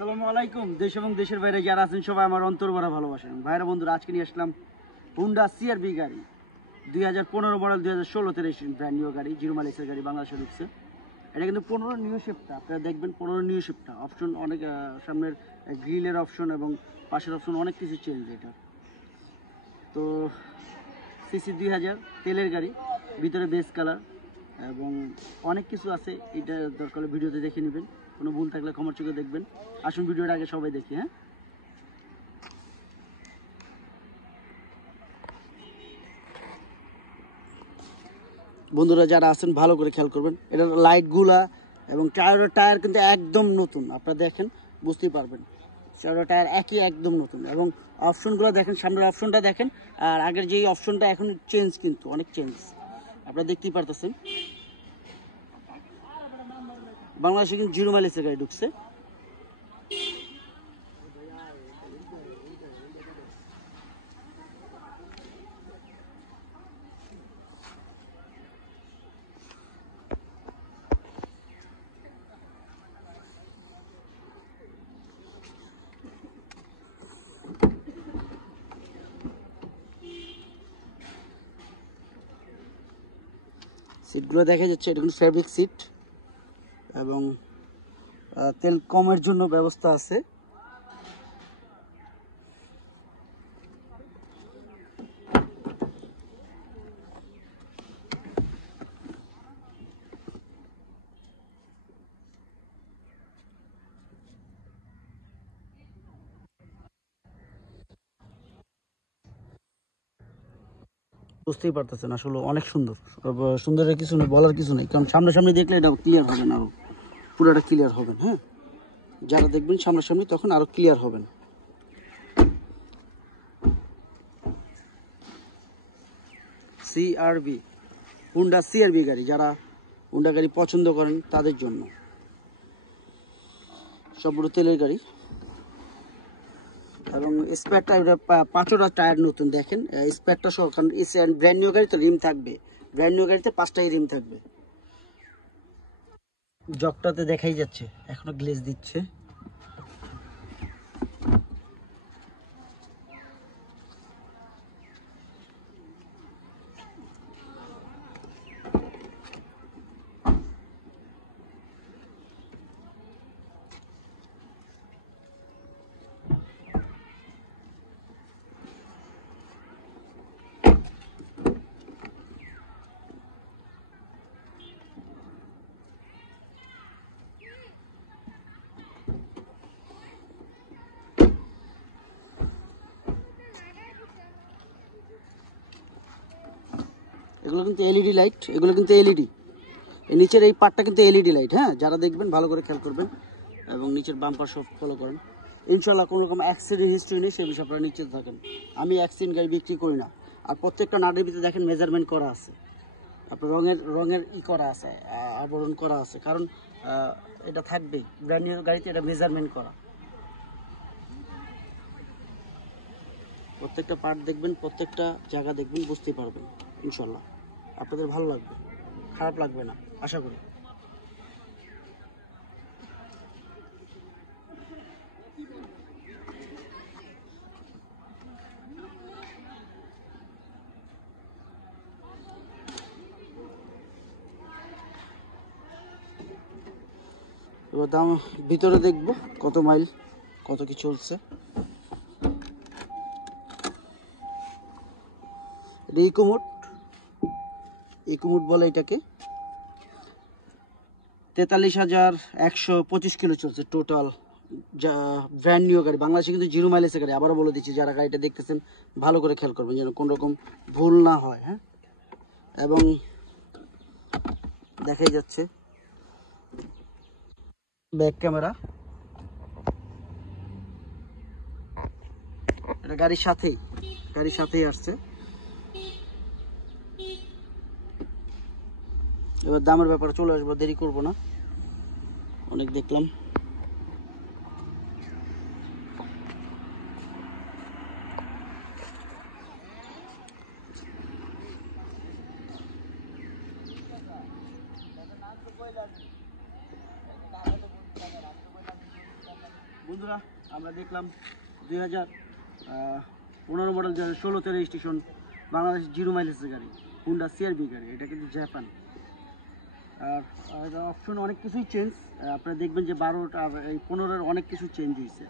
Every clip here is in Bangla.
আসসালামু আলাইকুম। দেশ এবং দেশের বাইরে যারা আছেন সবাই আমার অন্তর ভরা ভালোবাসেন। ভাইরা বন্ধুরা, আজকে নিয়ে আসলাম হুন্ডা সিআরভি গাড়ি 2015 মডেল, 2016-তে রেজিস্ট্রেশন, ব্র্যান্ড নিউ গাড়ি, জিরো মাইলেজের গাড়ি, বাংলাদেশে ঢুকছে। এটা কিন্তু 15 নিউ শেপটা, আপনারা দেখবেন 15 নিউ শেপটা। অপশন অনেক, সামনের গ্রিলের অপশন এবং পাশের অপশন অনেক কিছু চেঞ্জ এটা। তো সিসি 2000, তেলের গাড়ি, ভিতরে বেস কালার এবং অনেক কিছু আছে। এটা দরকার হলে ভিডিওতে দেখে নেবেন, কোনো ভুল থাকলে ক্ষমার চোখে দেখবেন। আসুন ভিডিওটা আগে সবাই দেখি। হ্যাঁ, বন্ধুরা যারা আছেন ভালো করে খেয়াল করবেন, এটার লাইটগুলা এবং টায়ার কিন্তু একদম নতুন। আপনারা দেখেন বুঝতেই পারবেন, চারোটা টায়ার একই একদম নতুন। এবং অপশনগুলো দেখেন, সামনের অপশনটা দেখেন আর আগের যেই অপশনটা এখন চেঞ্জ, কিন্তু অনেক চেঞ্জ আপনারা দেখতেই পারতেছেন। বাংলাদেশে কিন্তু জিরো মাইলেজের গাড়ি ঢুকছে। সিটগুলো দেখা যাচ্ছে, এটা কিন্তু ফেব্রিক সিট এবং তেল কমের জন্য ব্যবস্থা আছে। বুঝতেই পারতেছেন আসলে অনেক সুন্দর। সুন্দরের কিছু নেই, বলার কিছু নেই, কারণ সামনাসামনি দেখলে এটা ক্লিয়ার হবেন, আরো পুরোটা ক্লিয়ার হবেন। হ্যাঁ, যারা দেখবেন সামনাসামনি তখন আরো ক্লিয়ার হবেন। সিআরভি, হুন্ডা সিআরভি গাড়ি, যারা হুন্ডা গাড়ি পছন্দ করেন তাদের জন্য। সবগুলো তেলের গাড়ি এবং স্পেয়ারটা, পাঁচটা টায়ার নতুন দেখেন, স্পেয়ারটা সহ, কারণ ব্র্যান্ড নিউ গাড়ি তো রিম থাকবে। ব্র্যান্ড নিউ গাড়িতে 5টাই রিম থাকবে। জগটাতে দেখাই যাচ্ছে, এখনো গ্লেজ দিচ্ছে। এগুলো কিন্তু এলইডি লাইট, এগুলো কিন্তু এলইডি। এই নিচের এই পার্টটা কিন্তু এলইডি লাইট। হ্যাঁ, যারা দেখবেন ভালো করে খেয়াল করবেন এবং নিচের বাম্পার সব ফলো করেন। ইনশাল্লাহ কোনো রকম অ্যাক্সিডেন্ট হিস্ট্রি নেই, সে বিষয়ে আপনারা নিশ্চিত থাকেন। আমি অ্যাক্সিডেন্ট গাড়ি বিক্রি করি না। আর প্রত্যেকটা নাটের ভিতরে দেখেন মেজারমেন্ট করা আছে, আপনার রঙের করা আছে, আবরণ করা আছে, কারণ এটা থাকবেই। ব্র্যান্ড নিউ গাড়িতে এটা মেজারমেন্ট করা। প্রত্যেকটা পার্ট দেখবেন, প্রত্যেকটা জায়গা দেখবেন, বুঝতেই পারবেন। ইনশাল্লাহ আপনাদের ভালো লাগবে, খারাপ লাগবে না আশা করি। এবার দাম ভিতরে দেখবো কত মাইল, কত কি চলছে। এটা ইকোমোড বলে এটাকে। 43,125 কিলো চলছে টোটাল। যা ব্র্যান্ড নিউ গাড়ি, বাংলাদেশে কিন্তু জিরো মাইলেজের গাড়ি। আবারও বলে দিচ্ছি, যারা গাড়িটা দেখতেছেন ভালো করে খেয়াল করবেন যেন কোনো রকম ভুল না হয়। হ্যাঁ, এবং দেখাই যাচ্ছে ব্যাক ক্যামেরা, এটা গাড়ির সাথেই আসছে। এবার দামের ব্যাপারে চলে আসবো, দেরি করবো না, অনেক দেখলাম। বন্ধুরা, আমরা দেখলাম 2015 মডেল 2016তে রেজিস্ট্রেশন বাংলাদেশ 0 মাইলেজের গাড়ি হুন্ডা সিআরভি গাড়ি। এটা কিন্তু জাপান। আর অপশন অনেক কিছুই চেঞ্জ, আপনারা দেখবেন যে 12টা এই 15-এর অনেক কিছু চেঞ্জ হয়েছে।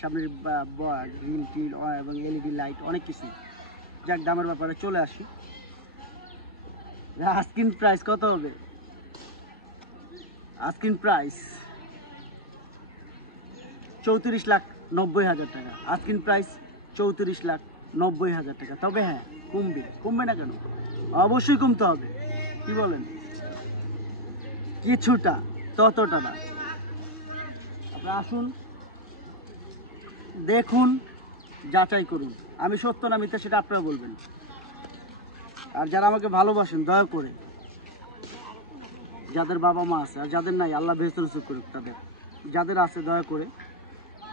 সামনের গ্রিল টিল এবং এলইডি লাইট অনেক কিছুই। যাক, দামের ব্যাপারে চলে আসি। আস্কিং প্রাইস কত হবে? আস্কিং প্রাইস 34,90,000 টাকা। আস্কিং প্রাইস 34,90,000 টাকা। তবে হ্যাঁ, কমবে না কেন? অবশ্যই কমতে হবে। কি বলেন? কিছুটা, ততটা না। আপনারা আসুন, দেখুন, যাচাই করুন। আমি সত্য না মিথ্যা সেটা আপনারা বলবেন। আর যারা আমাকে ভালোবাসেন, দয়া করে, যাদের বাবা মা আছে আর যাদের নাই, আল্লাহ বেহেশত নসিব করুক তাদের, যাদের আছে দয়া করে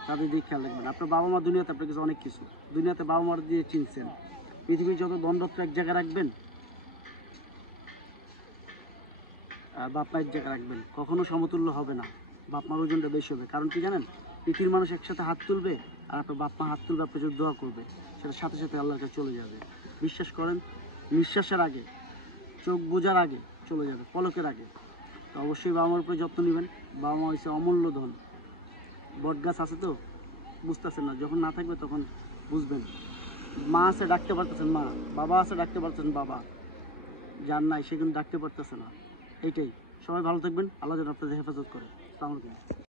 তাদের দিকে খেয়াল রাখবেন। আপনার বাবা মা দুনিয়াতে আপনার কাছে অনেক কিছু। দুনিয়াতে বাবা মার দিয়ে চিনছেন, পৃথিবীর যত দ্বন্দ্বত্র এক জায়গায় রাখবেন আর বাপ মা এক জায়গায় রাখবেন, কখনো সমতুল্য হবে না। বাপ মার ওজনটা বেশি হবে। কারণ কি জানেন? পৃথিবীর মানুষ একসাথে হাত তুলবে আর আপনার বাপ মা হাত তুলবে, আপনার জন্য দোয়া করবে, সেটার সাথে সাথে আল্লাহর কাছে চলে যাবে। বিশ্বাস করেন, নিঃশ্বাসের আগে, চোখ বোঝার আগে চলে যাবে, পলকের আগে। তো অবশ্যই বাবা মার উপরে যত্ন নেবেন। বাবা মা হচ্ছে অমূল্য ধন। বট গাছ আছে তো, বুঝতেছেন না, যখন না থাকবে তখন বুঝবেন। মা আছে, ডাকতে পারতেছেন মা, বাবা আছে, ডাকতে পারতেছেন বাবা, যার নাই সে কিন্তু ডাকতে পারতেছে না। এইটাই। সবাই ভালো থাকবেন, আল্লাহ যেন আপনাদের হেফাজত করে। আসসালামু আলাইকুম।